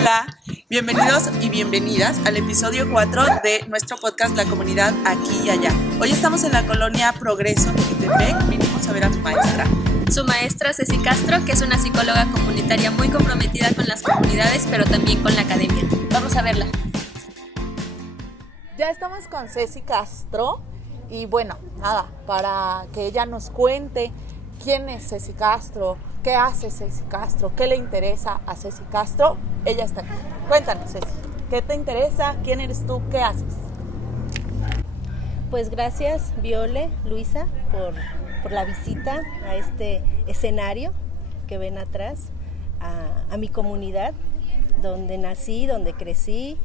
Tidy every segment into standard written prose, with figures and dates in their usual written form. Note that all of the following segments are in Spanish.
Hola, bienvenidos y bienvenidas al episodio 4 de nuestro podcast La Comunidad Aquí y Allá. Hoy estamos en la colonia Progreso, Ecatepec, vinimos a ver a tu maestra. Su maestra Ceci Castro, que es una psicóloga comunitaria muy comprometida con las comunidades, pero también con la academia. Vamos a verla. Ya estamos con Ceci Castro y bueno, nada, para que ella nos cuente quién es Ceci Castro, qué hace Ceci Castro, qué le interesa a Ceci Castro, ella está aquí. Cuéntanos, Ceci, ¿qué te interesa? ¿Quién eres tú? ¿Qué haces? Pues gracias, Viole, Luisa, por la visita a este escenario que ven atrás, a mi comunidad, donde nací, donde crecí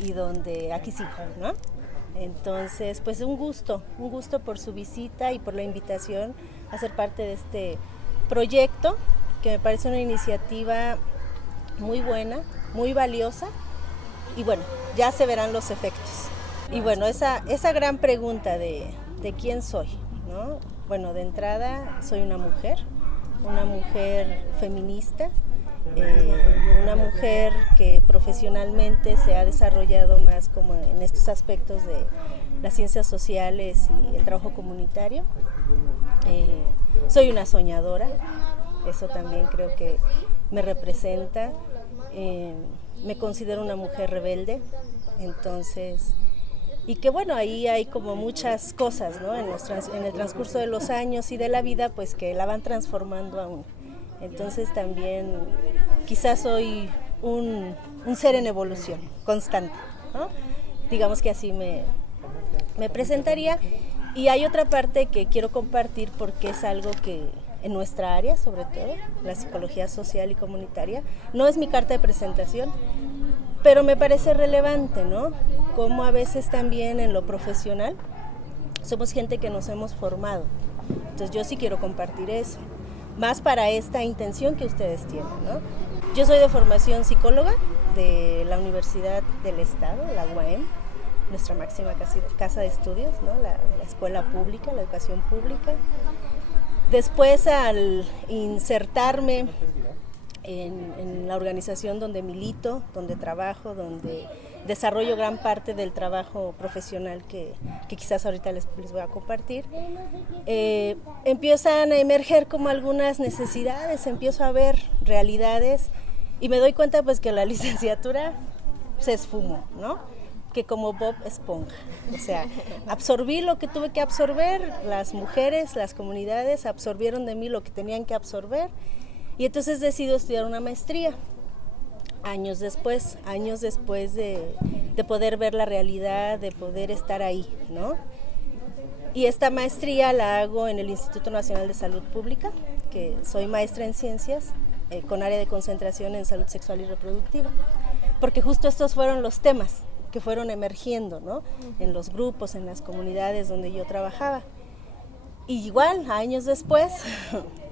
y donde aquí sigo, ¿no? Entonces, pues un gusto por su visita y por la invitación a ser parte de este proyecto, que me parece una iniciativa muy buena, muy valiosa, y bueno, ya se verán los efectos. Y bueno, esa gran pregunta de quién soy, ¿no? Bueno, de entrada soy una mujer feminista, una mujer que profesionalmente se ha desarrollado más como en estos aspectos de las ciencias sociales y el trabajo comunitario. Soy una soñadora, eso también creo que me representa. Me considero una mujer rebelde, entonces, y que bueno, ahí hay como muchas cosas, ¿no? En el transcurso de los años y de la vida, pues que la van transformando a uno. Entonces también quizás soy un ser en evolución constante, ¿no? Digamos que así me presentaría. Y hay otra parte que quiero compartir porque es algo que en nuestra área, sobre todo, la psicología social y comunitaria, no es mi carta de presentación, pero me parece relevante, ¿no? Como a veces también en lo profesional somos gente que nos hemos formado. Entonces yo sí quiero compartir eso, más para esta intención que ustedes tienen, ¿no? Yo soy de formación psicóloga de la Universidad del Estado, la UAM, nuestra máxima casa de estudios, ¿no? La escuela pública, la educación pública. Después, al insertarme en la organización donde milito, donde trabajo, donde desarrollo gran parte del trabajo profesional que quizás ahorita les voy a compartir, empiezan a emerger como algunas necesidades, empiezo a ver realidades y me doy cuenta pues que la licenciatura se esfumó, ¿no? Que como Bob Esponja, o sea, absorbí lo que tuve que absorber, las mujeres, las comunidades absorbieron de mí lo que tenían que absorber y entonces decido estudiar una maestría, años después de poder ver la realidad, de poder estar ahí, ¿no? Y esta maestría la hago en el Instituto Nacional de Salud Pública, que soy maestra en ciencias, con área de concentración en salud sexual y reproductiva, porque justo estos fueron los temas que fueron emergiendo, ¿no? En los grupos, en las comunidades donde yo trabajaba. Y igual, años después,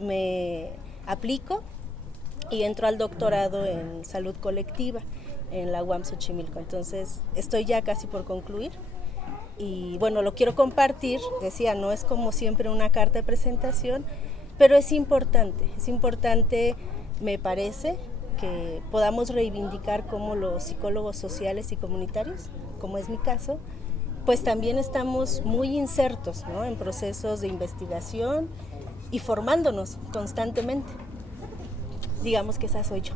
me aplico y entro al doctorado en salud colectiva en la UAM Xochimilco. Entonces, estoy ya casi por concluir. Y bueno, lo quiero compartir, decía, no es como siempre una carta de presentación, pero es importante, me parece, que podamos reivindicar cómo los psicólogos sociales y comunitarios, como es mi caso, pues también estamos muy insertos, ¿no? En procesos de investigación y formándonos constantemente. Digamos que esa soy yo.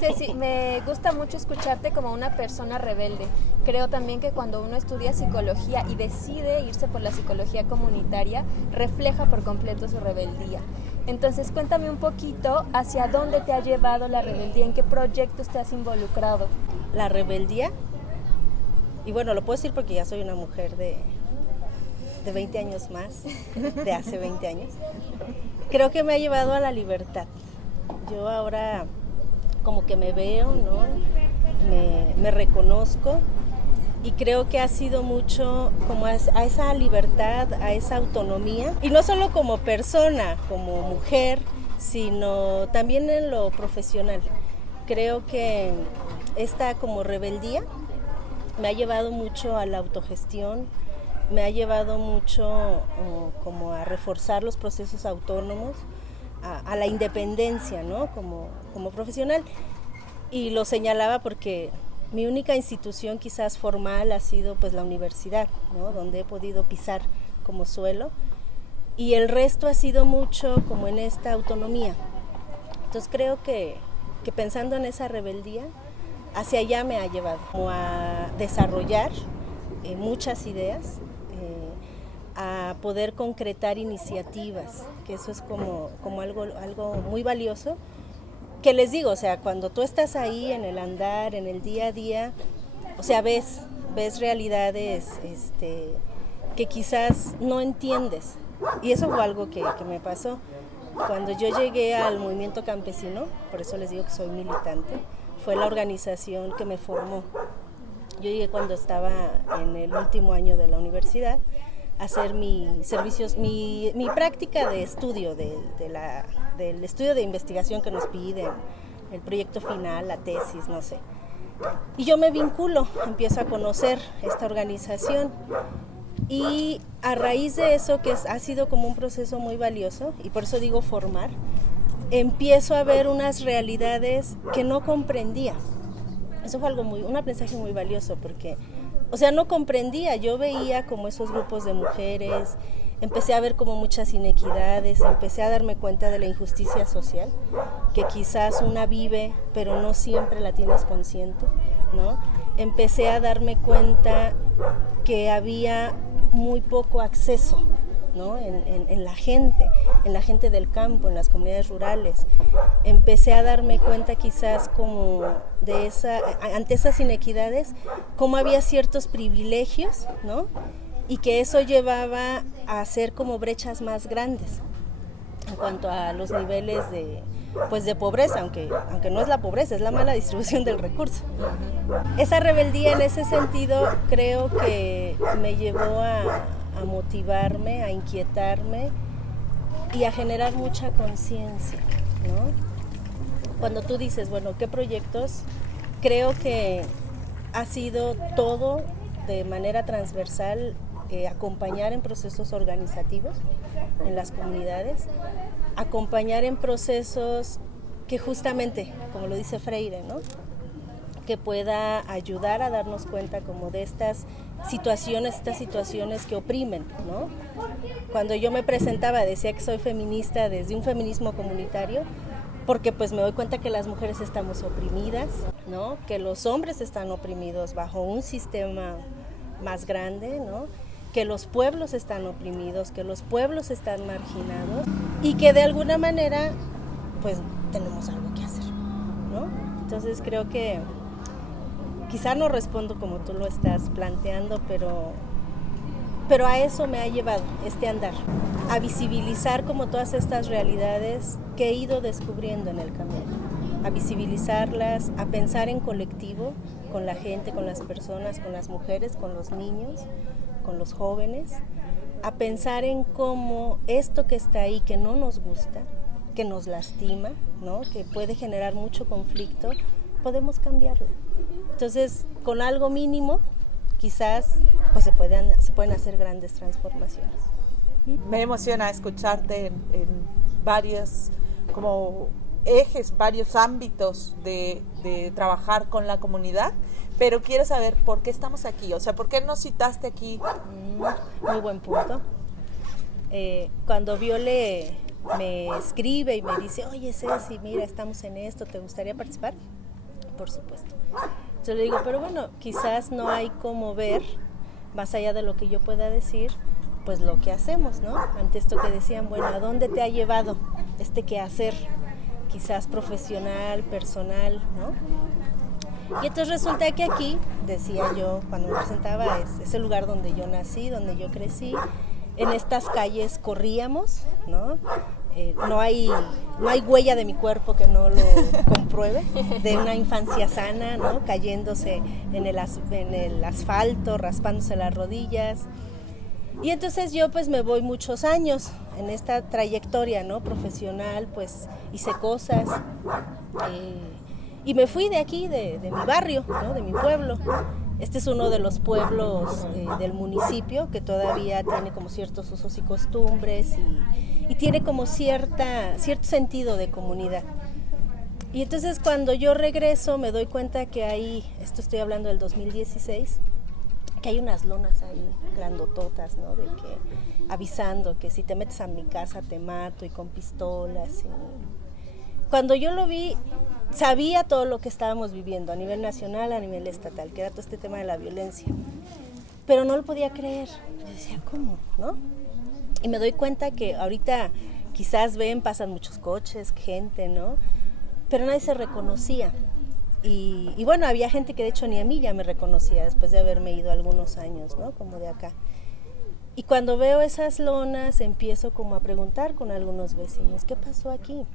Ceci, me gusta mucho escucharte como una persona rebelde. Creo también que cuando uno estudia psicología y decide irse por la psicología comunitaria, refleja por completo su rebeldía. Entonces, cuéntame un poquito hacia dónde te ha llevado la rebeldía, en qué proyectos te has involucrado. La rebeldía, y bueno, lo puedo decir porque ya soy una mujer de 20 años más, de hace 20 años, creo que me ha llevado a la libertad. Yo ahora como que me veo, ¿no? Me reconozco y creo que ha sido mucho como a esa libertad, a esa autonomía, y no solo como persona, como mujer, sino también en lo profesional. Creo que esta como rebeldía me ha llevado mucho a la autogestión, me ha llevado mucho como a reforzar los procesos autónomos, a la independencia, ¿no? Como profesional. Y lo señalaba porque mi única institución quizás formal ha sido pues la universidad, ¿no? Donde he podido pisar como suelo, y el resto ha sido mucho como en esta autonomía. Entonces creo que pensando en esa rebeldía, hacia allá me ha llevado, como a desarrollar muchas ideas, a poder concretar iniciativas, que eso es como algo muy valioso, que les digo, o sea, cuando tú estás ahí en el andar, en el día a día, o sea, ves realidades que quizás no entiendes, y eso fue algo que me pasó. Cuando yo llegué al movimiento campesino, por eso les digo que soy militante, fue la organización que me formó. Yo llegué cuando estaba en el último año de la universidad a hacer mi práctica de estudio, del estudio de investigación que nos piden, el proyecto final, la tesis, no sé. Y yo me vinculo, empiezo a conocer esta organización. Y a raíz de eso, ha sido como un proceso muy valioso, y por eso digo formar, empiezo a ver unas realidades que no comprendía. Eso fue un aprendizaje muy valioso, porque, o sea, no comprendía, yo veía como esos grupos de mujeres, empecé a ver como muchas inequidades, empecé a darme cuenta de la injusticia social, que quizás una vive, pero no siempre la tienes consciente, ¿no? Empecé a darme cuenta que había muy poco acceso, ¿no? en la gente del campo, en las comunidades rurales. Empecé a darme cuenta quizás como ante esas inequidades, cómo había ciertos privilegios, ¿no? Y que eso llevaba a hacer como brechas más grandes en cuanto a los niveles de pobreza, aunque no es la pobreza, es la mala distribución del recurso. Esa rebeldía en ese sentido creo que me llevó a motivarme, a inquietarme y a generar mucha conciencia, ¿no? Cuando tú dices, bueno, ¿qué proyectos? Creo que ha sido todo de manera transversal, acompañar en procesos organizativos en las comunidades, acompañar en procesos que justamente, como lo dice Freire, ¿no? Que pueda ayudar a darnos cuenta como de estas situaciones que oprimen, ¿no? Cuando yo me presentaba decía que soy feminista desde un feminismo comunitario, porque pues me doy cuenta que las mujeres estamos oprimidas, ¿no? Que los hombres están oprimidos bajo un sistema más grande, ¿no? Que los pueblos están oprimidos, que los pueblos están marginados y que de alguna manera pues tenemos algo que hacer, ¿no? Entonces creo que quizá no respondo como tú lo estás planteando, pero a eso me ha llevado este andar, a visibilizar como todas estas realidades que he ido descubriendo en el camino, a visibilizarlas, a pensar en colectivo con la gente, con las personas, con las mujeres, con los niños, con los jóvenes, a pensar en cómo esto que está ahí, que no nos gusta, que nos lastima, ¿no? Que puede generar mucho conflicto, podemos cambiarlo. Entonces, con algo mínimo, quizás pues se pueden hacer grandes transformaciones. Me emociona escucharte en varios como ejes, varios ámbitos de trabajar con la comunidad, pero quiero saber por qué estamos aquí, o sea, ¿por qué nos citaste aquí? Muy buen punto. Cuando Viole me escribe y me dice, oye Ceci, mira, estamos en esto, ¿te gustaría participar? Por supuesto. Yo le digo, pero bueno, quizás no hay cómo ver, más allá de lo que yo pueda decir, pues lo que hacemos, ¿no? Ante esto que decían, bueno, ¿a dónde te ha llevado este quehacer? Quizás profesional, personal, ¿no? Y entonces resulta que aquí, decía yo, cuando me presentaba, es el lugar donde yo nací, donde yo crecí. En estas calles corríamos, ¿no? No hay huella de mi cuerpo que no lo compruebe, de una infancia sana, ¿no? Cayéndose en el asfalto, raspándose las rodillas. Y entonces yo pues me voy muchos años en esta trayectoria, ¿no? Profesional, pues hice cosas y me fui de aquí, de mi barrio, ¿no? De mi pueblo. Este es uno de los pueblos del municipio que todavía tiene como ciertos usos y costumbres y tiene como cierto sentido de comunidad. Y entonces cuando yo regreso me doy cuenta que hay, esto estoy hablando del 2016, que hay unas lonas ahí grandototas, ¿no? De que avisando que si te metes a mi casa te mato y con pistolas. Cuando yo lo vi, sabía todo lo que estábamos viviendo a nivel nacional, a nivel estatal, que era todo este tema de la violencia. Pero no lo podía creer. Yo decía, ¿cómo? ¿No? Y me doy cuenta que ahorita quizás pasan muchos coches, gente, ¿no? Pero nadie se reconocía. Y bueno, había gente que de hecho ni a mí ya me reconocía después de haberme ido algunos años, ¿no? Como de acá. Y cuando veo esas lonas empiezo como a preguntar con algunos vecinos, ¿qué pasó aquí?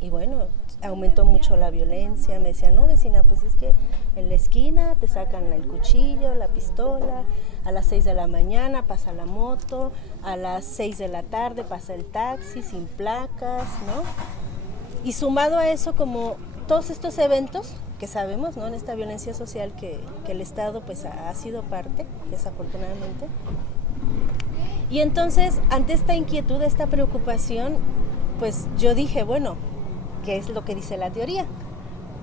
Y bueno, aumentó mucho la violencia. Me decían, no vecina, pues es que en la esquina te sacan el cuchillo, la pistola, a las 6 de la mañana pasa la moto, a las 6 de la tarde pasa el taxi sin placas, ¿no? Y sumado a eso, como todos estos eventos que sabemos, ¿no? En esta violencia social que el Estado pues ha sido parte, desafortunadamente. Y entonces, ante esta inquietud, esta preocupación, pues yo dije, bueno, ¿qué es lo que dice la teoría?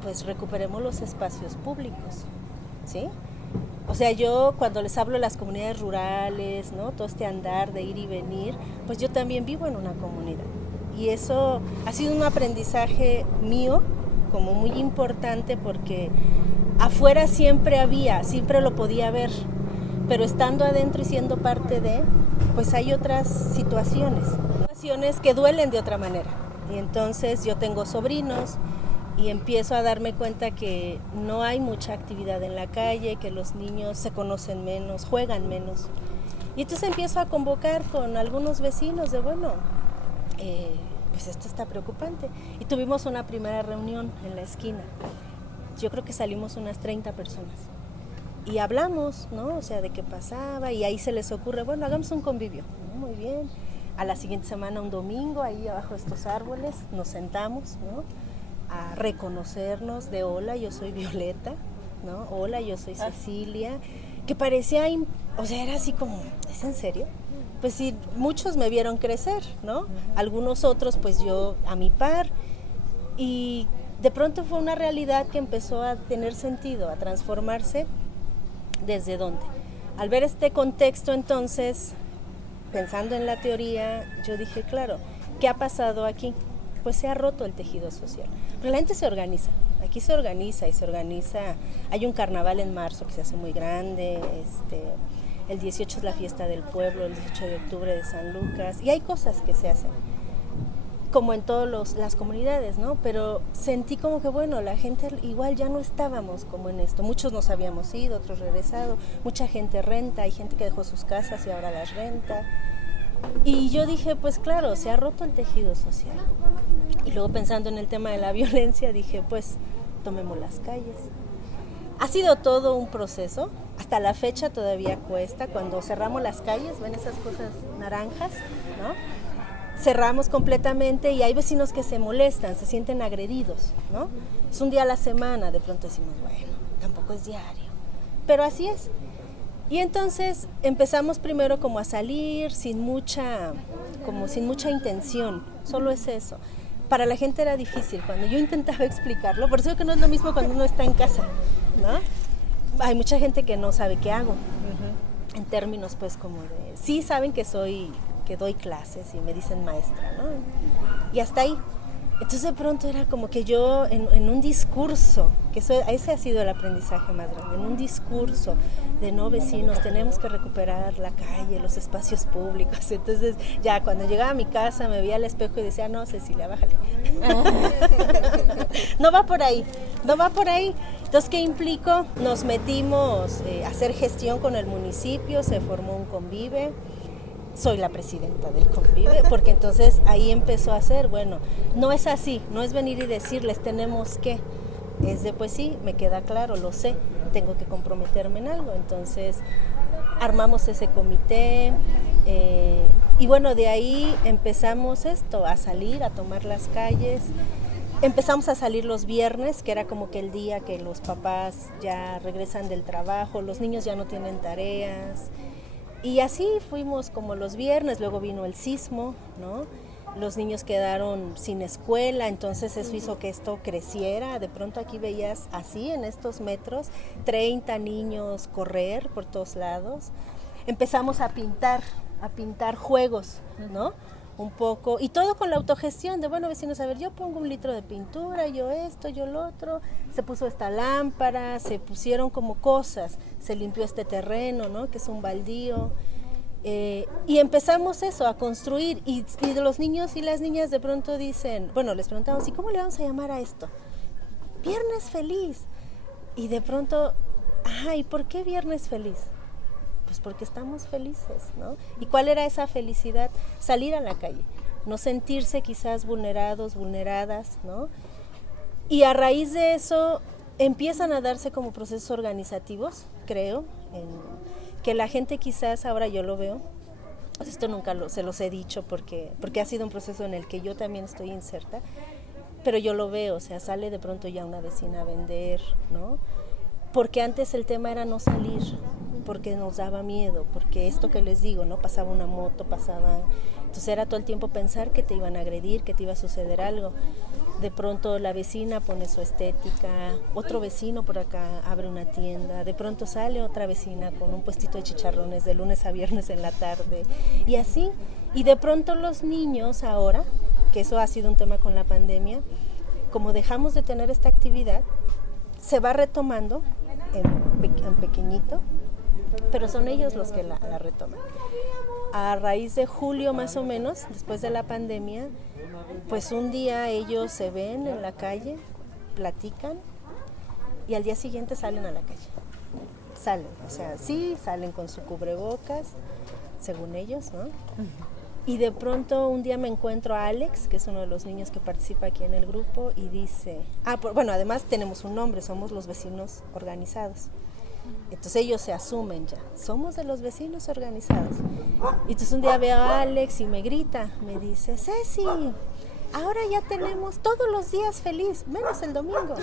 Pues recuperemos los espacios públicos, ¿sí? O sea, yo cuando les hablo de las comunidades rurales, ¿no? Todo este andar de ir y venir, pues yo también vivo en una comunidad. Y eso ha sido un aprendizaje mío, como muy importante, porque afuera siempre lo podía ver, pero estando adentro y siendo parte de, pues hay otras situaciones que duelen de otra manera. Y entonces yo tengo sobrinos y empiezo a darme cuenta que no hay mucha actividad en la calle, que los niños se conocen menos, juegan menos. Y entonces empiezo a convocar con algunos vecinos de, bueno, pues esto está preocupante. Y tuvimos una primera reunión en la esquina. Yo creo que salimos unas 30 personas. Y hablamos, ¿no? O sea, de qué pasaba. Y ahí se les ocurre, bueno, hagamos un convivio. Muy bien. A la siguiente semana, un domingo, ahí abajo de estos árboles, nos sentamos, ¿no? A reconocernos de hola, yo soy Violeta, ¿no? Hola, yo soy Cecilia. Que parecía, o sea, era así como, ¿es en serio? Pues sí, muchos me vieron crecer, ¿no? Algunos otros, pues yo a mi par. Y de pronto fue una realidad que empezó a tener sentido, a transformarse. ¿Desde dónde? Al ver este contexto, entonces, pensando en la teoría, yo dije, claro, ¿qué ha pasado aquí? Pues se ha roto el tejido social. Pero la gente se organiza, aquí se organiza. Hay un carnaval en marzo que se hace muy grande, el 18 es la fiesta del pueblo, el 18 de octubre de San Lucas, y hay cosas que se hacen, como en todas las comunidades, ¿no? Pero sentí como que, bueno, la gente igual ya no estábamos como en esto. Muchos nos habíamos ido, otros regresado, mucha gente renta, hay gente que dejó sus casas y ahora las renta. Y yo dije, pues claro, se ha roto el tejido social. Y luego pensando en el tema de la violencia, dije, pues tomemos las calles. Ha sido todo un proceso, hasta la fecha todavía cuesta. Cuando cerramos las calles, ven esas cosas naranjas, ¿no? Cerramos completamente y hay vecinos que se molestan, se sienten agredidos, ¿no? Es un día a la semana, de pronto decimos, bueno, tampoco es diario, pero así es. Y entonces empezamos primero como a salir sin mucha intención, solo es eso. Para la gente era difícil cuando yo intentaba explicarlo, por eso que no es lo mismo cuando uno está en casa, ¿no? Hay mucha gente que no sabe qué hago, en términos pues como de, sí saben que doy clases y me dicen maestra, ¿no? Y hasta ahí. Entonces de pronto era como que yo en un discurso, que ese ha sido el aprendizaje más grande, en un discurso de no vecinos, tenemos que recuperar la calle, los espacios públicos. Entonces ya cuando llegaba a mi casa me veía al espejo y decía, no, Cecilia, bájale. No va por ahí. Entonces, ¿qué implicó? Nos metimos a hacer gestión con el municipio, se formó un convive. Soy la presidenta del convive, porque entonces ahí empezó a hacer, bueno, no es así, no es venir y decirles tenemos que, es de pues sí, me queda claro, lo sé, tengo que comprometerme en algo. Entonces armamos ese comité y bueno, de ahí empezamos a salir, a tomar las calles. Empezamos a salir los viernes, que era como que el día que los papás ya regresan del trabajo, los niños ya no tienen tareas. Y así fuimos como los viernes, luego vino el sismo, ¿no? los niños quedaron sin escuela, entonces eso hizo que esto creciera. De pronto aquí veías así en estos metros 30 niños correr por todos lados. Empezamos a pintar juegos, ¿no? Un poco, y todo con la autogestión de, bueno, vecinos, a ver, yo pongo 1 litro de pintura, yo esto, yo lo otro, se puso esta lámpara, se pusieron como cosas, se limpió este terreno, ¿no? Que es un baldío, y empezamos eso, a construir, y de los niños y las niñas de pronto dicen, bueno, les preguntamos, ¿y cómo le vamos a llamar a esto? Viernes feliz, y de pronto, ¿y por qué viernes feliz? Pues porque estamos felices, ¿no? ¿Y cuál era esa felicidad? Salir a la calle, no sentirse quizás vulnerados, vulneradas, ¿no? Y a raíz de eso empiezan a darse como procesos organizativos, creo, que la gente quizás, ahora yo lo veo, esto nunca se los he dicho porque ha sido un proceso en el que yo también estoy inserta, pero yo lo veo, o sea, sale de pronto ya una vecina a vender, ¿no? Porque antes el tema era no salir, porque nos daba miedo, porque esto que les digo, ¿no? Pasaba una moto, entonces era todo el tiempo pensar que te iban a agredir, que te iba a suceder algo. De pronto la vecina pone su estética, otro vecino por acá abre una tienda, de pronto sale otra vecina con un puestito de chicharrones de lunes a viernes en la tarde, y así, y de pronto los niños ahora, que eso ha sido un tema con la pandemia, como dejamos de tener esta actividad, se va retomando en pequeñito, pero son ellos los que la retoman. A raíz de julio más o menos, después de la pandemia, pues un día ellos se ven en la calle, platican y al día siguiente salen a la calle. Salen, o sea, sí, salen con su cubrebocas, según ellos, ¿no? Y de pronto un día me encuentro a Alex, que es uno de los niños que participa aquí en el grupo, y dice, bueno, además tenemos un nombre, somos los vecinos organizados. Entonces ellos se asumen ya, somos de los vecinos organizados. Y entonces un día veo a Alex y me grita, me dice, Ceci, ahora ya tenemos todos los días feliz, menos el domingo.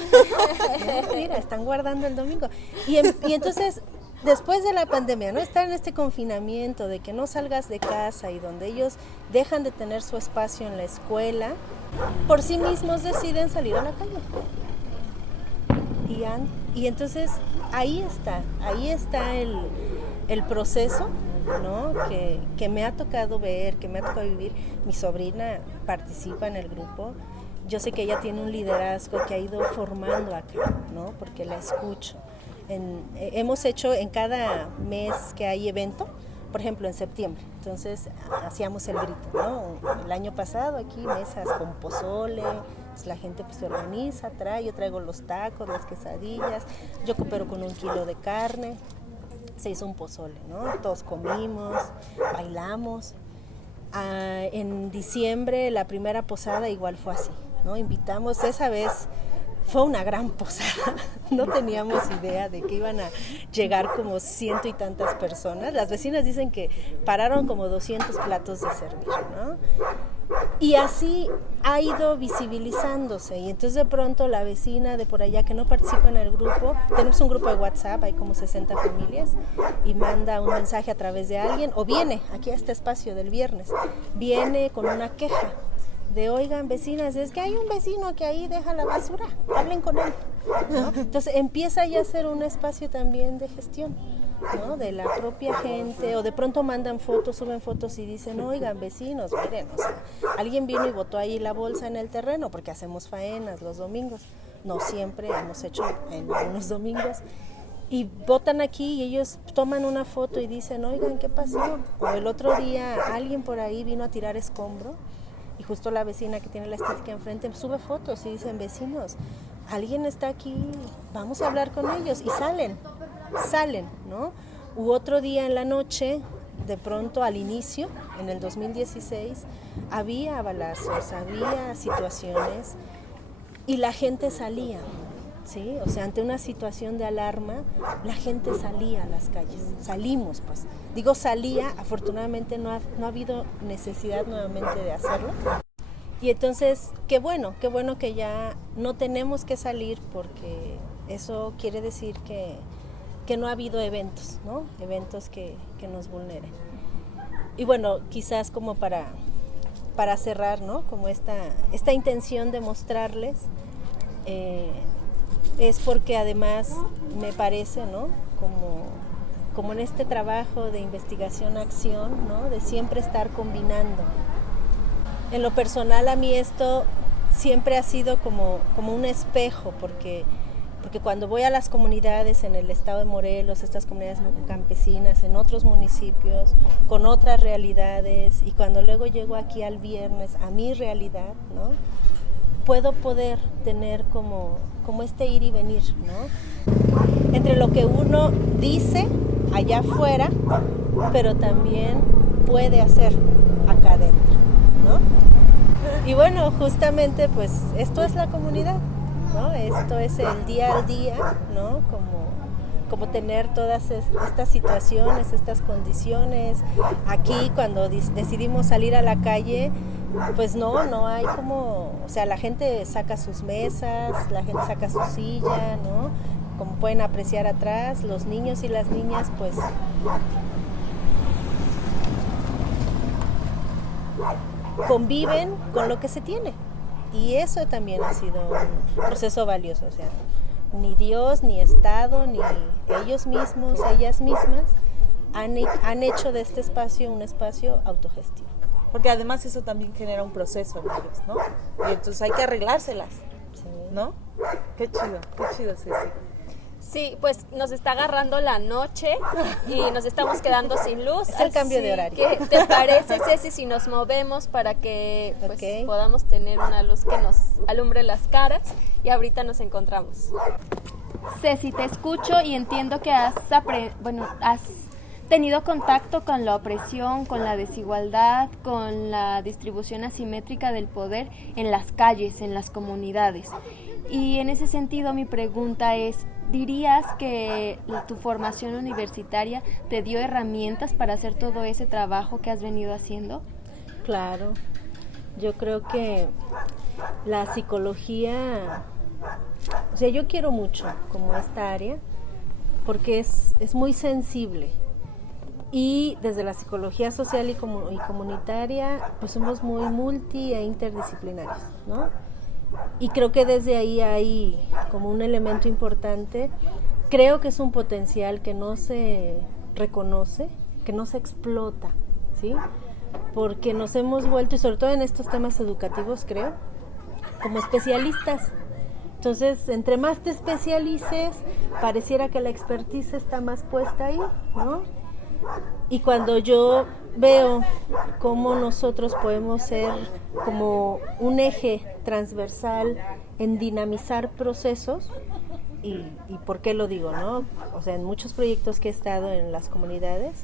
Mira, están guardando el domingo. Y entonces, después de la pandemia, ¿no? Estar en este confinamiento de que no salgas de casa y donde ellos dejan de tener su espacio en la escuela, por sí mismos deciden salir a la calle. Y entonces ahí está el proceso, ¿no? Que me ha tocado ver, que me ha tocado vivir. Mi sobrina participa en el grupo. Yo sé que ella tiene un liderazgo que ha ido formando acá, ¿no? Porque la escucho. Hemos hecho en cada mes que hay evento, por ejemplo en septiembre, entonces hacíamos el grito, ¿no? El año pasado aquí mesas con pozole, pues la gente pues se organiza, yo traigo los tacos, las quesadillas, yo coopero con 1 kilo de carne, se hizo un pozole, ¿no? Todos comimos, bailamos. En diciembre la primera posada igual fue así, ¿no? Invitamos, esa vez fue una gran posada, no teníamos idea de que iban a llegar como 100 y tantas personas. Las vecinas dicen que pararon como 200 platos de servir, ¿no? Y así ha ido visibilizándose, y entonces de pronto la vecina de por allá que no participa en el grupo, tenemos un grupo de WhatsApp, hay como 60 familias, y manda un mensaje a través de alguien, o viene aquí a este espacio del viernes, viene con una queja de, oigan vecinas, es que hay un vecino que ahí deja la basura, hablen con él, ¿no? Entonces empieza ya a ser un espacio también de gestión, ¿no? De la propia gente, o de pronto mandan fotos, suben fotos y dicen, oigan vecinos, miren, o sea, alguien vino y botó ahí la bolsa en el terreno, porque hacemos faenas los domingos, no siempre, hemos hecho en unos domingos, y botan aquí y ellos toman una foto y dicen, oigan, ¿qué pasó? O el otro día alguien por ahí vino a tirar escombro, y justo la vecina que tiene la estética enfrente sube fotos y dicen, vecinos, alguien está aquí, vamos a hablar con ellos, y salen, ¿no? U otro día en la noche, de pronto al inicio, en el 2016, había balazos, había situaciones, y la gente salía, ¿sí? O sea, ante una situación de alarma, la gente salía a las calles, salimos pues. Digo salía, afortunadamente no ha habido necesidad nuevamente de hacerlo. Y entonces, qué bueno que ya no tenemos que salir, porque eso quiere decir que no ha habido eventos, ¿no? Eventos que nos vulneren. Y bueno, quizás como para para cerrar, ¿no? Como esta intención de mostrarles, es porque además me parece, ¿no? Como en este trabajo de investigación-acción, ¿no? De siempre estar combinando. En lo personal a mí esto siempre ha sido como un espejo, porque cuando voy a las comunidades en el estado de Morelos, estas comunidades campesinas, en otros municipios, con otras realidades, y cuando luego llego aquí al viernes a mi realidad, ¿no? Puedo poder tener como este ir y venir, ¿no? Entre lo que uno dice allá afuera, pero también puede hacer acá adentro, ¿no? Y bueno, justamente pues esto es la comunidad, ¿no? Esto es el día al día, ¿no? Como tener todas estas situaciones, estas condiciones. Aquí cuando decidimos salir a la calle, pues no hay como, o sea, la gente saca sus mesas, la gente saca su silla, ¿no? Como pueden apreciar atrás, los niños y las niñas, pues conviven con lo que se tiene. Y eso también ha sido un proceso valioso, o sea, ni Dios, ni Estado, ni ellos mismos, ellas mismas han hecho de este espacio un espacio autogestivo. Porque además eso también genera un proceso en ellos, ¿no? Y entonces hay que arreglárselas, ¿no? Qué chido, Ceci. Sí, pues nos está agarrando la noche y nos estamos quedando sin luz. Es el cambio de horario. ¿Qué te parece, Ceci, si nos movemos para que pues, Okay, podamos tener una luz que nos alumbre las caras? Y ahorita nos encontramos. Ceci, te escucho y entiendo que has tenido contacto con la opresión, con la desigualdad, con la distribución asimétrica del poder en las calles, en las comunidades. Y en ese sentido mi pregunta es, ¿dirías que tu formación universitaria te dio herramientas para hacer todo ese trabajo que has venido haciendo? Claro, yo creo que la psicología, o sea, yo quiero mucho como esta área porque es muy sensible. Y desde la psicología social y comunitaria, pues somos muy multi e interdisciplinarios, ¿no? Y creo que desde ahí hay como un elemento importante. Creo que es un potencial que no se reconoce, que no se explota, ¿sí? Porque nos hemos vuelto, y sobre todo en estos temas educativos, creo, como especialistas. Entonces, entre más te especialices, pareciera que la expertise está más puesta ahí, ¿no? Y cuando yo veo cómo nosotros podemos ser como un eje transversal en dinamizar procesos, y ¿por qué lo digo, no? O sea, en muchos proyectos que he estado en las comunidades,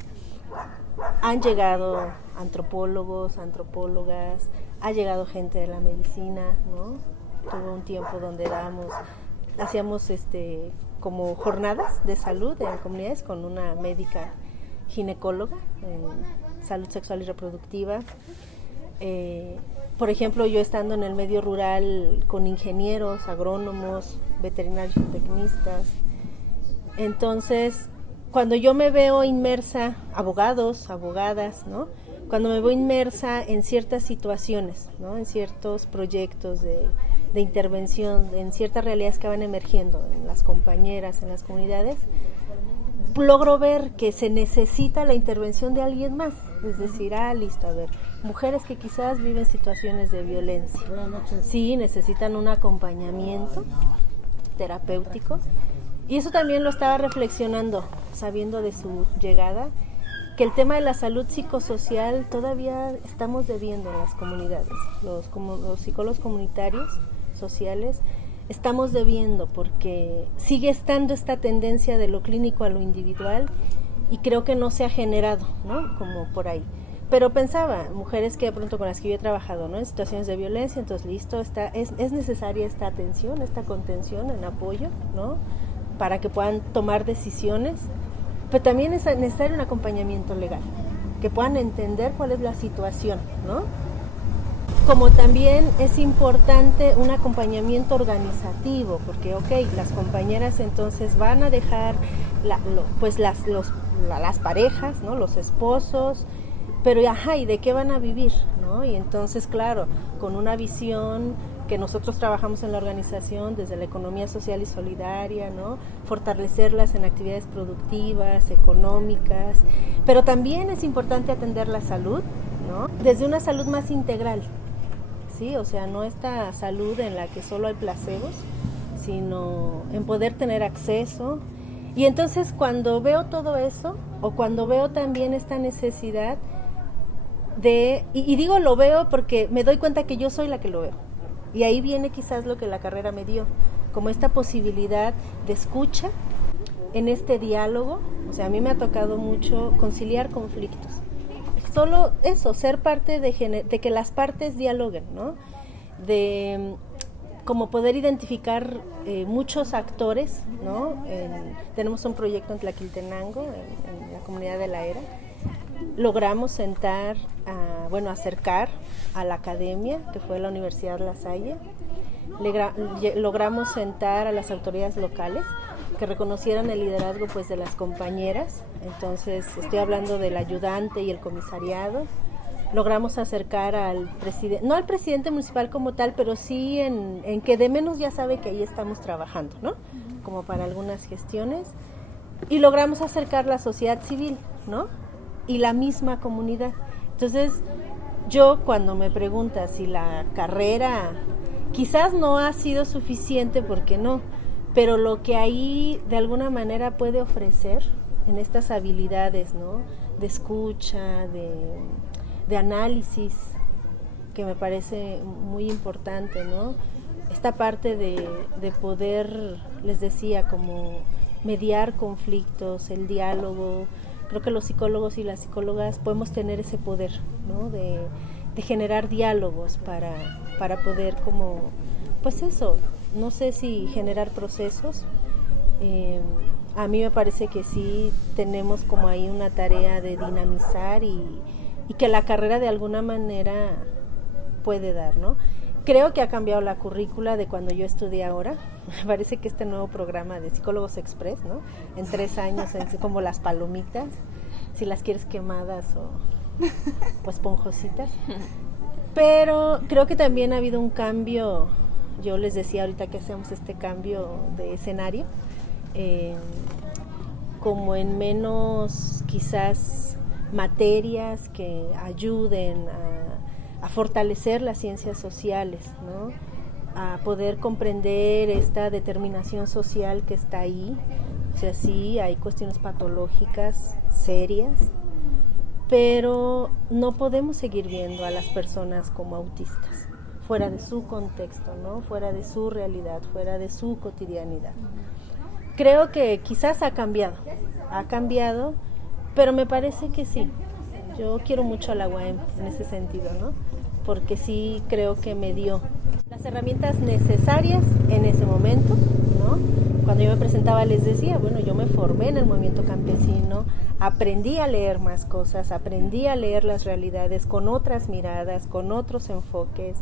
han llegado antropólogos, antropólogas, ha llegado gente de la medicina, ¿no? Tuve un tiempo donde hacíamos como jornadas de salud en comunidades con una médica ginecóloga en salud sexual y reproductiva. Por ejemplo, yo estando en el medio rural con ingenieros, agrónomos, veterinarios, tecnistas. Entonces, cuando yo me veo inmersa, abogados, abogadas, ¿no? Cuando me veo inmersa en ciertas situaciones, ¿no? En ciertos proyectos de intervención, en ciertas realidades que van emergiendo en las compañeras, en las comunidades, logro ver que se necesita la intervención de alguien más, es decir, listo, a ver, mujeres que quizás viven situaciones de violencia, sí, necesitan un acompañamiento terapéutico, y eso también lo estaba reflexionando, sabiendo de su llegada, que el tema de la salud psicosocial todavía estamos debiendo en las comunidades, los psicólogos comunitarios, sociales, estamos debiendo, porque sigue estando esta tendencia de lo clínico a lo individual y creo que no se ha generado, ¿no? Como por ahí. Pero pensaba, mujeres que de pronto con las que yo he trabajado, ¿no? En situaciones de violencia, entonces listo, es necesaria esta atención, esta contención, en apoyo, ¿no? Para que puedan tomar decisiones, pero también es necesario un acompañamiento legal, que puedan entender cuál es la situación, ¿no? Como también es importante un acompañamiento organizativo, porque las compañeras entonces van a dejar las parejas, ¿no? Los esposos, Pero, ¿y de qué van a vivir? ¿No? Y entonces, claro, con una visión que nosotros trabajamos en la organización desde la economía social y solidaria, ¿no? Fortalecerlas en actividades productivas, económicas, pero también es importante atender la salud, ¿no? Desde una salud más integral, ¿sí? O sea, no esta salud en la que solo hay placebos, sino en poder tener acceso. Y entonces cuando veo todo eso, o cuando veo también esta necesidad y digo lo veo porque me doy cuenta que yo soy la que lo veo. Y ahí viene quizás lo que la carrera me dio, como esta posibilidad de escucha en este diálogo. O sea, a mí me ha tocado mucho conciliar conflictos. Solo eso, ser parte de que las partes dialoguen, ¿no? De como poder identificar muchos actores, ¿no? Tenemos un proyecto en Tlaquiltenango, en la comunidad de La Era. Logramos acercar a la academia, que fue la Universidad La Salle. Logramos sentar a las autoridades locales que reconocieran el liderazgo pues de las compañeras. Entonces estoy hablando del ayudante y el comisariado. Logramos acercar al presidente, no al presidente municipal como tal, pero sí en que de menos ya sabe que ahí estamos trabajando, ¿no? Como para algunas gestiones. Y logramos acercar la sociedad civil, ¿no? Y la misma comunidad. Entonces, yo cuando me preguntas si la carrera quizás no ha sido suficiente, porque no, pero lo que ahí de alguna manera puede ofrecer en estas habilidades, ¿no? De escucha, de análisis, que me parece muy importante, ¿no? Esta parte de poder, les decía, como mediar conflictos, el diálogo. Creo que los psicólogos y las psicólogas podemos tener ese poder, ¿no? De generar diálogos para poder como, pues eso, no sé si generar procesos. A mí me parece que sí tenemos como ahí una tarea de dinamizar y que la carrera de alguna manera puede dar, ¿no? Creo que ha cambiado la currícula de cuando yo estudié ahora. Me parece que este nuevo programa de Psicólogos Express, ¿no? En 3 años, es como las palomitas, si las quieres quemadas o esponjositas. Pero creo que también ha habido un cambio. Yo les decía ahorita que hacemos este cambio de escenario, como en menos quizás materias que ayuden a fortalecer las ciencias sociales, ¿no? A poder comprender esta determinación social que está ahí. O sea, sí, hay cuestiones patológicas serias, pero no podemos seguir viendo a las personas como autistas, fuera de su contexto, ¿no? Fuera de su realidad, fuera de su cotidianidad. Creo que quizás ha cambiado, pero me parece que sí. Yo quiero mucho a la UAM en ese sentido, ¿no? Porque sí creo que me dio las herramientas necesarias en ese momento, ¿no? Cuando yo me presentaba les decía, bueno, yo me formé en el movimiento campesino, aprendí a leer más cosas, aprendí a leer las realidades con otras miradas, con otros enfoques.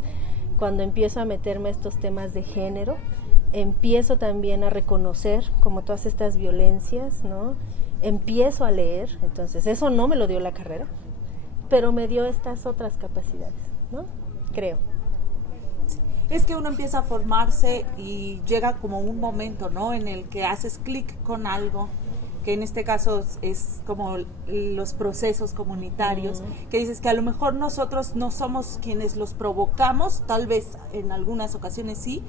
Cuando empiezo a meterme a estos temas de género, empiezo también a reconocer como todas estas violencias, ¿no? Empiezo a leer, entonces eso no me lo dio la carrera, pero me dio estas otras capacidades, ¿no? Creo. Es que uno empieza a formarse y llega como un momento, ¿no? En el que haces clic con algo, que en este caso es como los procesos comunitarios, que dices que a lo mejor nosotros no somos quienes los provocamos, tal vez en algunas ocasiones sí,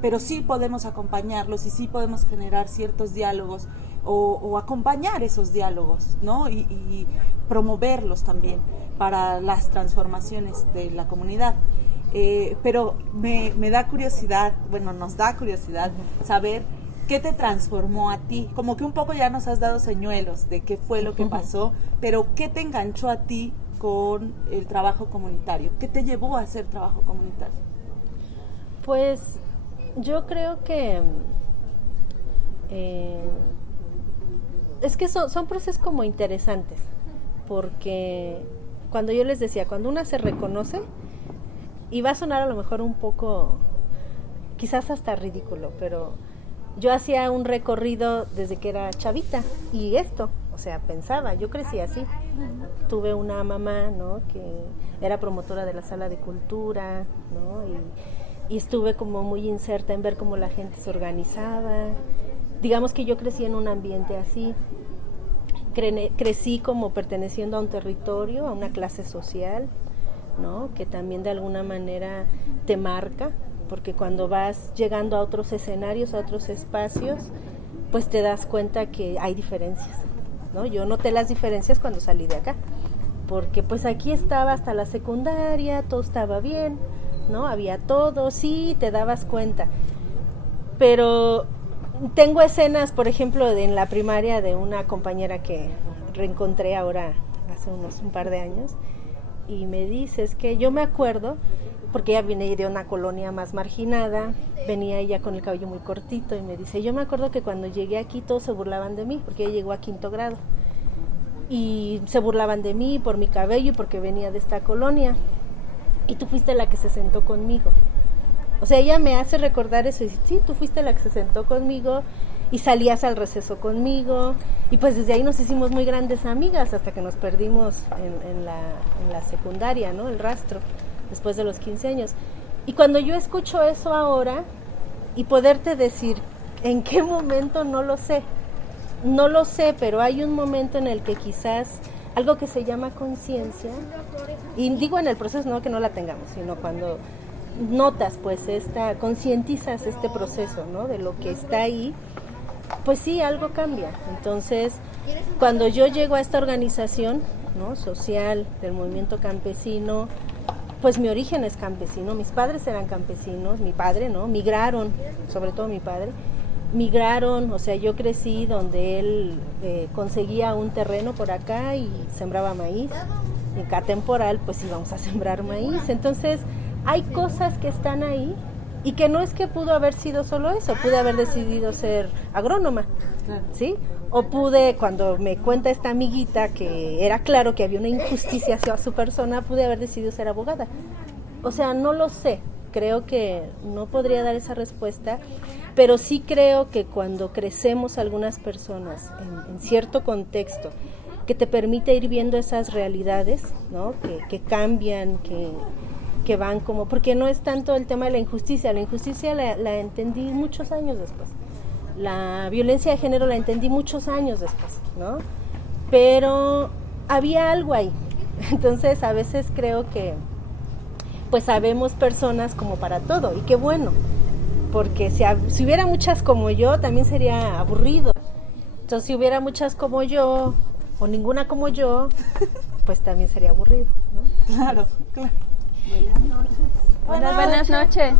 pero sí podemos acompañarlos y sí podemos generar ciertos diálogos o acompañar esos diálogos, ¿no? Y promoverlos también para las transformaciones de la comunidad. Pero me da curiosidad, bueno, nos da curiosidad saber qué te transformó a ti. Como que un poco ya nos has dado señuelos de qué fue lo que pasó, pero ¿qué te enganchó a ti con el trabajo comunitario? ¿Qué te llevó a hacer trabajo comunitario? Pues yo creo que es que son procesos como interesantes, porque cuando yo les decía, cuando una se reconoce, y va a sonar a lo mejor un poco, quizás hasta ridículo, pero yo hacía un recorrido desde que era chavita, y o sea, pensaba, yo crecí así. Tuve una mamá, ¿no?, que era promotora de la sala de cultura, ¿no?, y estuve como muy inserta en ver cómo la gente se organizaba. Digamos que yo crecí en un ambiente así. Crecí como perteneciendo a un territorio, a una clase social, ¿no?, que también de alguna manera te marca, porque cuando vas llegando a otros escenarios, a otros espacios, pues te das cuenta que hay diferencias, ¿no? Yo noté las diferencias cuando salí de acá, porque pues aquí estaba hasta la secundaria, todo estaba bien, ¿no? Había todo, sí, te dabas cuenta. Pero tengo escenas, por ejemplo, en la primaria de una compañera que reencontré ahora hace un par de años, y me dice, es que yo me acuerdo, porque ella viene de una colonia más marginada, venía ella con el cabello muy cortito, y me dice, yo me acuerdo que cuando llegué aquí todos se burlaban de mí, porque ella llegó a 5º grado, y se burlaban de mí por mi cabello y porque venía de esta colonia, y tú fuiste la que se sentó conmigo. O sea, ella me hace recordar eso, y dice, sí, tú fuiste la que se sentó conmigo, y salías al receso conmigo, y pues desde ahí nos hicimos muy grandes amigas hasta que nos perdimos en la secundaria, ¿no?, el rastro, después de los 15 años. Y cuando yo escucho eso ahora, y poderte decir en qué momento, no lo sé, pero hay un momento en el que quizás algo que se llama conciencia, y digo en el proceso no que no la tengamos, sino cuando notas, pues, concientizas este proceso, ¿no?, de lo que está ahí, pues sí, algo cambia. Entonces, cuando yo llego a esta organización, ¿no?, social, del movimiento campesino, pues mi origen es campesino, mis padres eran campesinos, mi padre, ¿no?, migraron, sobre todo mi padre, o sea, yo crecí donde él conseguía un terreno por acá y sembraba maíz, en cada temporal pues íbamos a sembrar maíz, entonces hay cosas que están ahí y que no es que pudo haber sido solo eso, pude haber decidido ser agrónoma, ¿sí? O pude, cuando me cuenta esta amiguita que era claro que había una injusticia hacia su persona, pude haber decidido ser abogada. O sea, no lo sé, creo que no podría dar esa respuesta, pero sí creo que cuando crecemos algunas personas en cierto contexto, que te permite ir viendo esas realidades, ¿no?, que cambian, que van como, porque no es tanto el tema de la injusticia la entendí muchos años después, la violencia de género la entendí muchos años después, ¿no?, pero había algo ahí. Entonces a veces creo que pues sabemos personas como para todo, y qué bueno, porque si hubiera muchas como yo también sería aburrido. Entonces si hubiera muchas como yo o ninguna como yo, pues también sería aburrido, ¿no? Claro. Buenas noches. Buenas noches.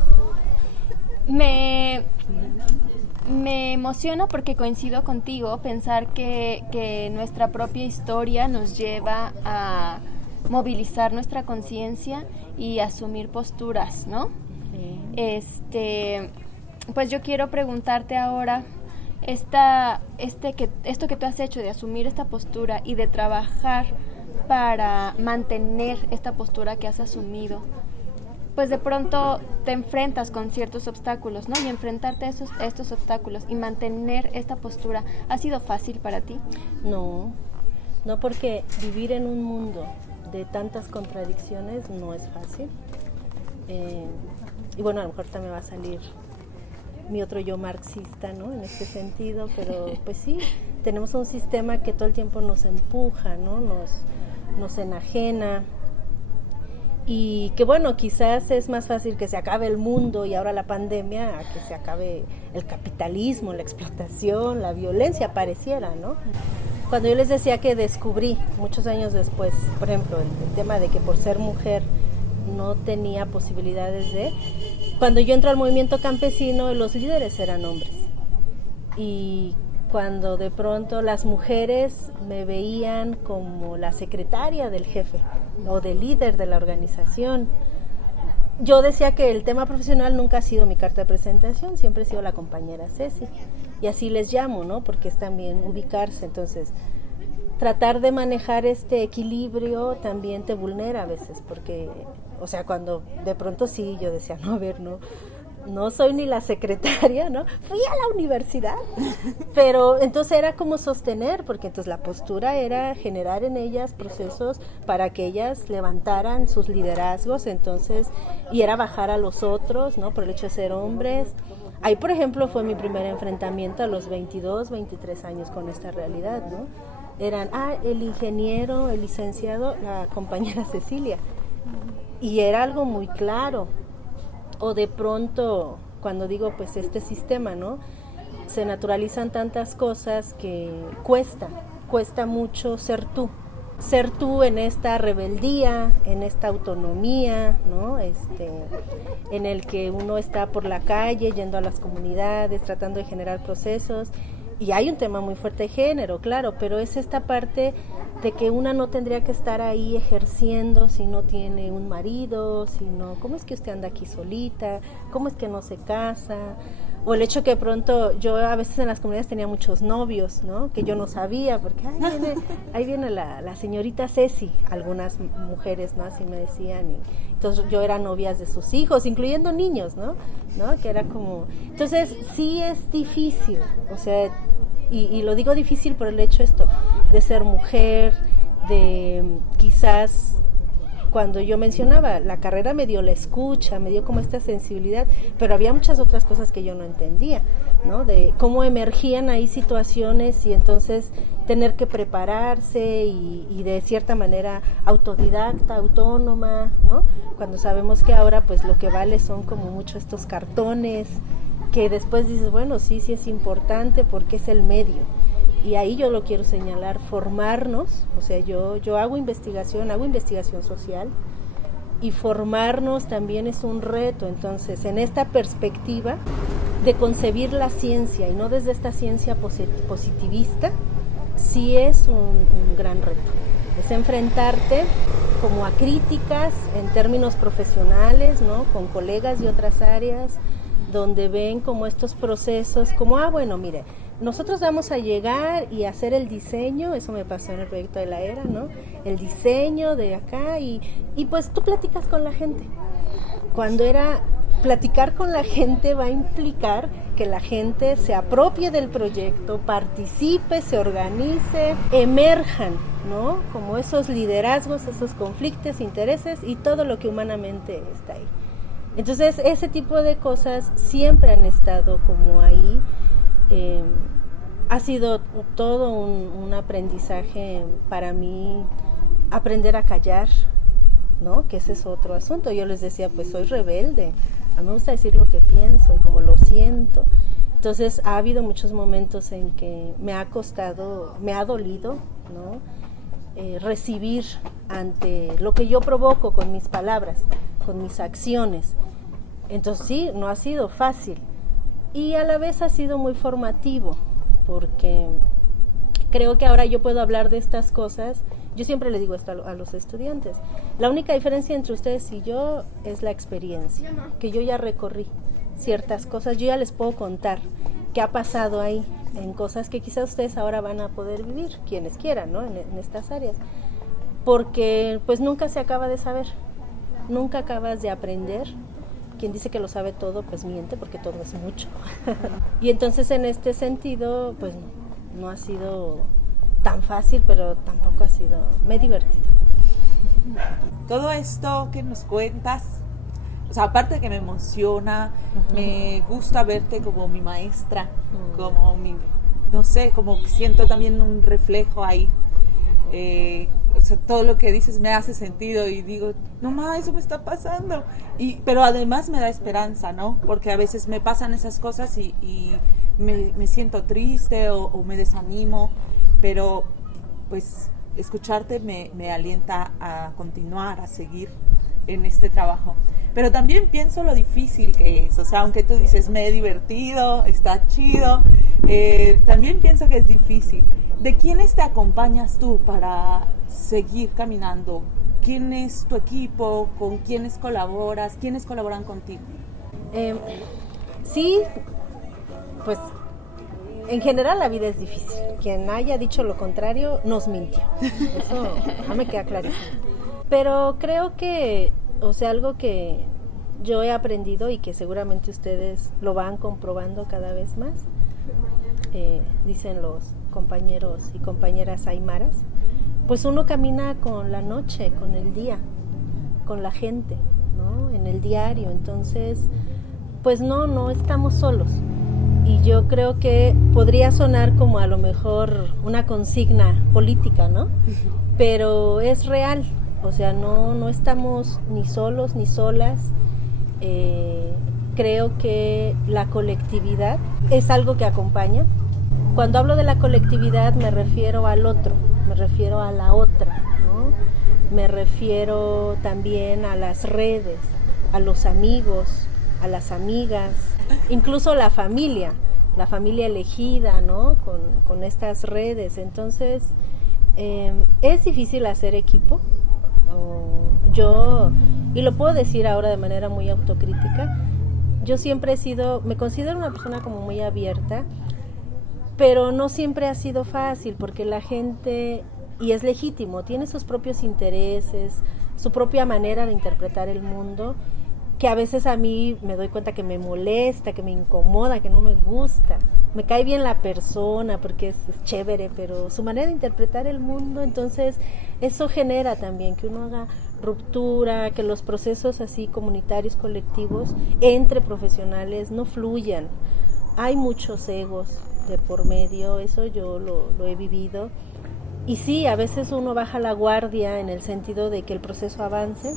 Me emociona porque coincido contigo pensar que nuestra propia historia nos lleva a movilizar nuestra conciencia y asumir posturas, ¿no? Pues yo quiero preguntarte ahora, esto que tú has hecho de asumir esta postura y de trabajar para mantener esta postura que has asumido, pues de pronto te enfrentas con ciertos obstáculos, ¿no? Y enfrentarte a estos obstáculos y mantener esta postura, ¿ha sido fácil para ti? No, porque vivir en un mundo de tantas contradicciones no es fácil. Y bueno, a lo mejor también va a salir mi otro yo marxista, ¿no?, en este sentido, pero pues sí, tenemos un sistema que todo el tiempo nos empuja, ¿no?, nos enajena, y que bueno, quizás es más fácil que se acabe el mundo y ahora la pandemia a que se acabe el capitalismo, la explotación, la violencia, pareciera, ¿no? Cuando yo les decía que descubrí muchos años después, por ejemplo, el tema de que por ser mujer no tenía posibilidades de... Cuando yo entro al movimiento campesino, los líderes eran hombres, y cuando de pronto las mujeres me veían como la secretaria del jefe o del líder de la organización, yo decía que el tema profesional nunca ha sido mi carta de presentación, siempre he sido la compañera Ceci, y así les llamo, ¿no?, porque es también ubicarse. Entonces, tratar de manejar este equilibrio también te vulnera a veces, porque, o sea, cuando de pronto sí, yo decía, no, a ver, no, no soy ni la secretaria, ¿no? Fui a la universidad, pero entonces era como sostener, porque entonces la postura era generar en ellas procesos para que ellas levantaran sus liderazgos, entonces, y era bajar a los otros, ¿no? Por el hecho de ser hombres. Ahí, por ejemplo, fue mi primer enfrentamiento a los 22, 23 años con esta realidad, ¿no? Eran, el ingeniero, el licenciado, la compañera Cecilia, y era algo muy claro. O de pronto, cuando digo pues este sistema, ¿no? Se naturalizan tantas cosas que cuesta mucho ser tú en esta rebeldía, en esta autonomía, ¿no? En el que uno está por la calle, yendo a las comunidades, tratando de generar procesos. Y hay un tema muy fuerte de género, claro, pero es esta parte de que una no tendría que estar ahí ejerciendo si no tiene un marido, si no, ¿cómo es que usted anda aquí solita? ¿Cómo es que no se casa? O el hecho que de pronto yo a veces en las comunidades tenía muchos novios, ¿no? Que yo no sabía, porque ahí viene la señorita Ceci, algunas mujeres, ¿no? Así me decían, y entonces yo era novias de sus hijos, incluyendo niños, ¿no? Que era como, entonces sí es difícil, o sea, y lo digo difícil por el hecho de ser mujer, de quizás cuando yo mencionaba la carrera me dio la escucha, me dio como esta sensibilidad, pero había muchas otras cosas que yo no entendía, ¿no? De cómo emergían ahí situaciones y entonces tener que prepararse y de cierta manera autodidacta, autónoma, ¿no? Cuando sabemos que ahora pues lo que vale son como mucho estos cartones, que después dices, bueno, sí es importante porque es el medio. Y ahí yo lo quiero señalar, formarnos, o sea, yo hago investigación social, y formarnos también es un reto. Entonces, en esta perspectiva de concebir la ciencia, y no desde esta ciencia positivista, sí es un gran reto. Es enfrentarte como a críticas en términos profesionales, ¿no? Con colegas de otras áreas, donde ven como estos procesos, como, bueno, mire, nosotros vamos a llegar y hacer el diseño, eso me pasó en el proyecto de la era, ¿no? El diseño de acá y pues tú platicas con la gente. Cuando era platicar con la gente va a implicar que la gente se apropie del proyecto, participe, se organice, emerjan, ¿no? Como esos liderazgos, esos conflictos, intereses y todo lo que humanamente está ahí. Entonces, ese tipo de cosas siempre han estado como ahí. Ha sido todo un aprendizaje para mí, aprender a callar, ¿no? Que ese es otro asunto. Yo les decía, pues soy rebelde, a mí me gusta decir lo que pienso y como lo siento. Entonces, ha habido muchos momentos en que me ha costado, me ha dolido, ¿no? Recibir ante lo que yo provoco con mis palabras, con mis acciones. Entonces sí, no ha sido fácil y a la vez ha sido muy formativo, porque creo que ahora yo puedo hablar de estas cosas. Yo siempre le digo esto a los estudiantes, la única diferencia entre ustedes y yo es la experiencia, que yo ya recorrí ciertas cosas, yo ya les puedo contar qué ha pasado ahí, en cosas que quizás ustedes ahora van a poder vivir, quienes quieran, ¿no? En estas áreas, porque pues nunca se acaba de saber, nunca acabas de aprender. Quien dice que lo sabe todo, pues miente, porque todo es mucho. Y entonces en este sentido, pues no ha sido tan fácil, pero tampoco ha sido, me he divertido. Todo esto que nos cuentas, o sea, aparte de que me emociona, me gusta verte como mi maestra, como mi, no sé, como siento también un reflejo ahí. O sea, todo lo que dices me hace sentido y digo, no ma, eso me está pasando. Pero además me da esperanza, ¿no? Porque a veces me pasan esas cosas y me siento triste o me desanimo, pero pues escucharte me alienta a continuar, a seguir en este trabajo. Pero también pienso lo difícil que es, o sea, aunque tú dices me he divertido, está chido, también pienso que es difícil. ¿De quiénes te acompañas tú para seguir caminando? ¿Quién es tu equipo? ¿Con quiénes colaboras? ¿Quiénes colaboran contigo? Sí, pues en general la vida es difícil. Quien haya dicho lo contrario nos mintió. Eso no me queda clarísimo. Pero creo que, o sea, algo que yo he aprendido, y que seguramente ustedes lo van comprobando cada vez más, dicen los compañeros y compañeras aymaras, pues uno camina con la noche, con el día, con la gente, ¿no? En el diario. Entonces, pues no estamos solos. Y yo creo que podría sonar como a lo mejor una consigna política, ¿no? Pero es real, o sea, no estamos ni solos ni solas. Creo que la colectividad es algo que acompaña. Cuando hablo de la colectividad me refiero al otro, me refiero a la otra, ¿no? Me refiero también a las redes, a los amigos, a las amigas, incluso la familia elegida, ¿no? Con estas redes. Entonces, es difícil hacer equipo. Yo, y lo puedo decir ahora de manera muy autocrítica, yo siempre me considero una persona como muy abierta, pero no siempre ha sido fácil, porque la gente, y es legítimo, tiene sus propios intereses, su propia manera de interpretar el mundo, que a veces a mí me doy cuenta que me molesta, que me incomoda, que no me gusta. Me cae bien la persona porque es chévere, pero su manera de interpretar el mundo, entonces eso genera también que uno haga ruptura, que los procesos así comunitarios, colectivos, entre profesionales no fluyan. Hay muchos egos de por medio, eso yo lo he vivido. Y sí, a veces uno baja la guardia en el sentido de que el proceso avance,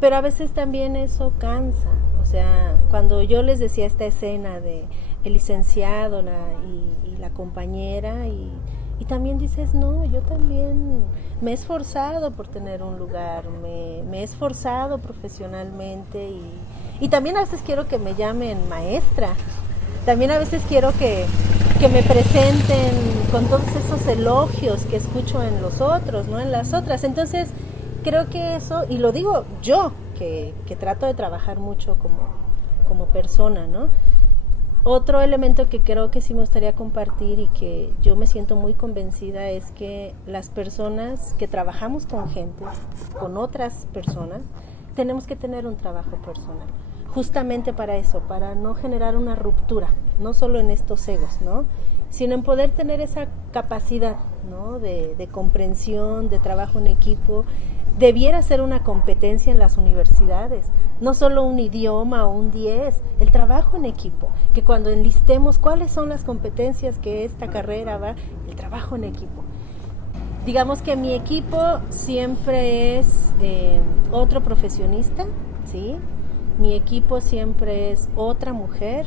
pero a veces también eso cansa. O sea, cuando yo les decía esta escena de el licenciado y la compañera, y también dices, no, yo también me he esforzado por tener un lugar, me he esforzado profesionalmente, y también a veces quiero que me llamen maestra, también a veces quiero que me presenten con todos esos elogios que escucho en los otros, ¿no? En las otras. Entonces, creo que eso, y lo digo yo, que trato de trabajar mucho como persona, ¿no? Otro elemento que creo que sí me gustaría compartir y que yo me siento muy convencida es que las personas que trabajamos con gente, con otras personas, tenemos que tener un trabajo personal. Justamente para eso, para no generar una ruptura, no solo en estos egos, ¿no? Sino en poder tener esa capacidad, ¿no? de comprensión, de trabajo en equipo. Debiera ser una competencia en las universidades, no solo un idioma o un 10, el trabajo en equipo, que cuando enlistemos cuáles son las competencias que esta carrera va, el trabajo en equipo. Digamos que mi equipo siempre es otro profesionista, ¿sí? Mi equipo siempre es otra mujer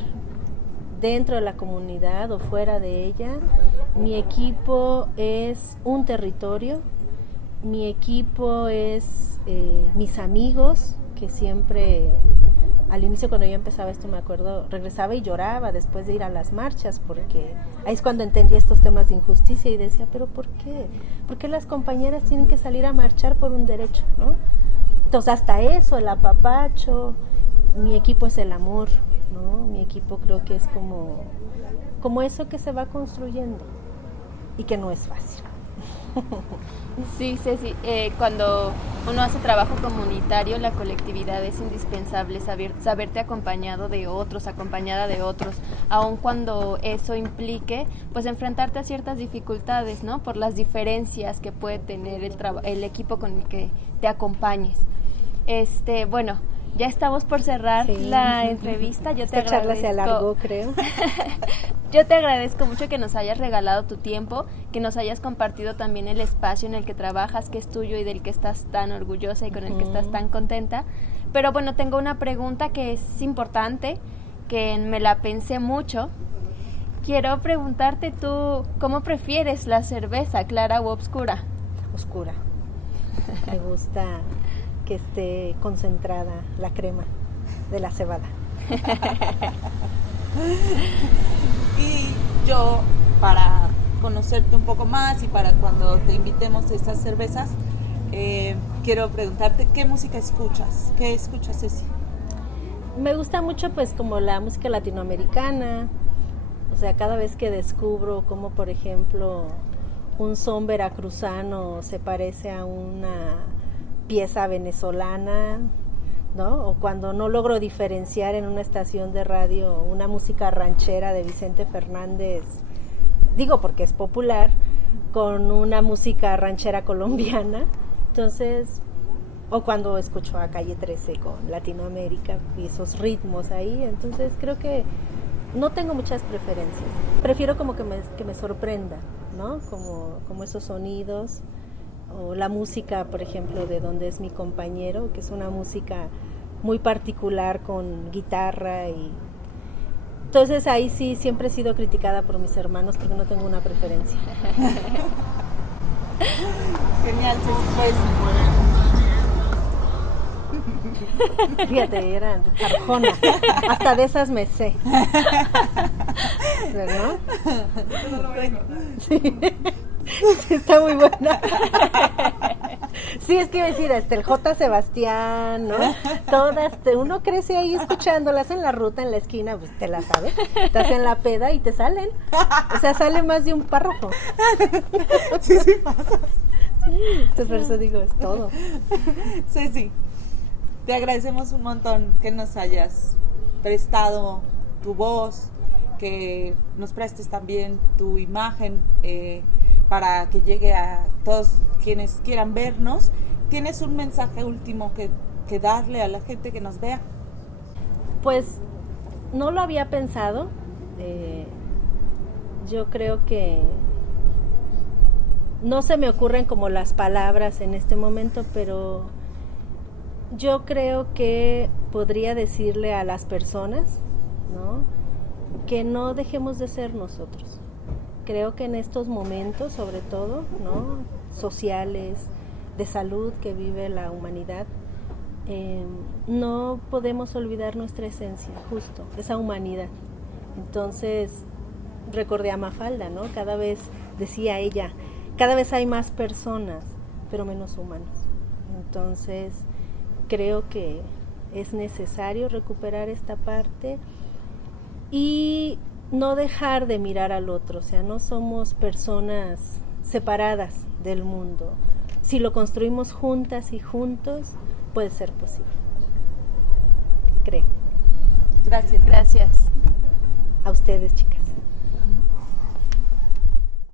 dentro de la comunidad o fuera de ella. Mi equipo es un territorio. Mi equipo es mis amigos, que siempre, al inicio cuando yo empezaba esto, me acuerdo, regresaba y lloraba después de ir a las marchas, porque ahí es cuando entendí estos temas de injusticia y decía, pero ¿por qué? ¿Por qué las compañeras tienen que salir a marchar por un derecho, ¿no? Entonces hasta eso, el apapacho. Mi equipo es el amor, ¿no? Mi equipo creo que es como eso que se va construyendo y que no es fácil. Sí, Ceci, cuando uno hace trabajo comunitario, la colectividad es indispensable, saberte acompañada de otros, aun cuando eso implique, pues enfrentarte a ciertas dificultades, ¿no? Por las diferencias que puede tener el equipo con el que te acompañes. Bueno, ya estamos por cerrar la entrevista. Esta charla se alargó, creo. Yo te agradezco mucho que nos hayas regalado tu tiempo, que nos hayas compartido también el espacio en el que trabajas, que es tuyo y del que estás tan orgullosa y con el que estás tan contenta. Pero bueno, tengo una pregunta que es importante, que me la pensé mucho. Quiero preguntarte tú, ¿cómo prefieres la cerveza, clara u oscura? Oscura. Me gusta que esté concentrada la crema de la cebada. Y yo, para conocerte un poco más y para cuando te invitemos a estas cervezas, quiero preguntarte, ¿qué música escuchas? ¿Qué escuchas, Ceci? Me gusta mucho pues como la música latinoamericana, o sea, cada vez que descubro como por ejemplo un son veracruzano se parece a una pieza venezolana, ¿no? O cuando no logro diferenciar en una estación de radio una música ranchera de Vicente Fernández, digo porque es popular, con una música ranchera colombiana. Entonces, o cuando escucho a Calle 13 con Latinoamérica y esos ritmos ahí, entonces creo que no tengo muchas preferencias. Prefiero como que me sorprenda, ¿no? Como esos sonidos, o la música, por ejemplo, de Donde es mi compañero, que es una música muy particular con guitarra. Y entonces ahí sí siempre he sido criticada por mis hermanos porque no tengo una preferencia. Genial, Ceci, pues. Fíjate, eran Arjona, hasta de esas me sé. ¿Verdad? Esto no lo voy a cortar. Sí. Sí, está muy buena. Sí, es que iba a decir, el J. Sebastián, ¿no? Todas, uno crece ahí escuchándolas en la ruta, en la esquina, pues te las sabes, estás en la peda y te salen. O sea, sale más de un párrafo. Sí, pasa. Sí, entonces por eso digo, es todo. Ceci, te agradecemos un montón que nos hayas prestado tu voz, que nos prestes también tu imagen, para que llegue a todos quienes quieran vernos. ¿Tienes un mensaje último que darle a la gente que nos vea? Pues no lo había pensado. Yo creo que no se me ocurren como las palabras en este momento, pero yo creo que podría decirle a las personas, ¿no?, que no dejemos de ser nosotros. Creo que en estos momentos, sobre todo, ¿no?, sociales, de salud que vive la humanidad, no podemos olvidar nuestra esencia, justo, esa humanidad. Entonces, recordé a Mafalda, ¿no? Cada vez, decía ella, cada vez hay más personas, pero menos humanos. Entonces, creo que es necesario recuperar esta parte y no dejar de mirar al otro. O sea, no somos personas separadas del mundo. Si lo construimos juntas y juntos, puede ser posible. Creo. Gracias. Gracias. A ustedes, chicas.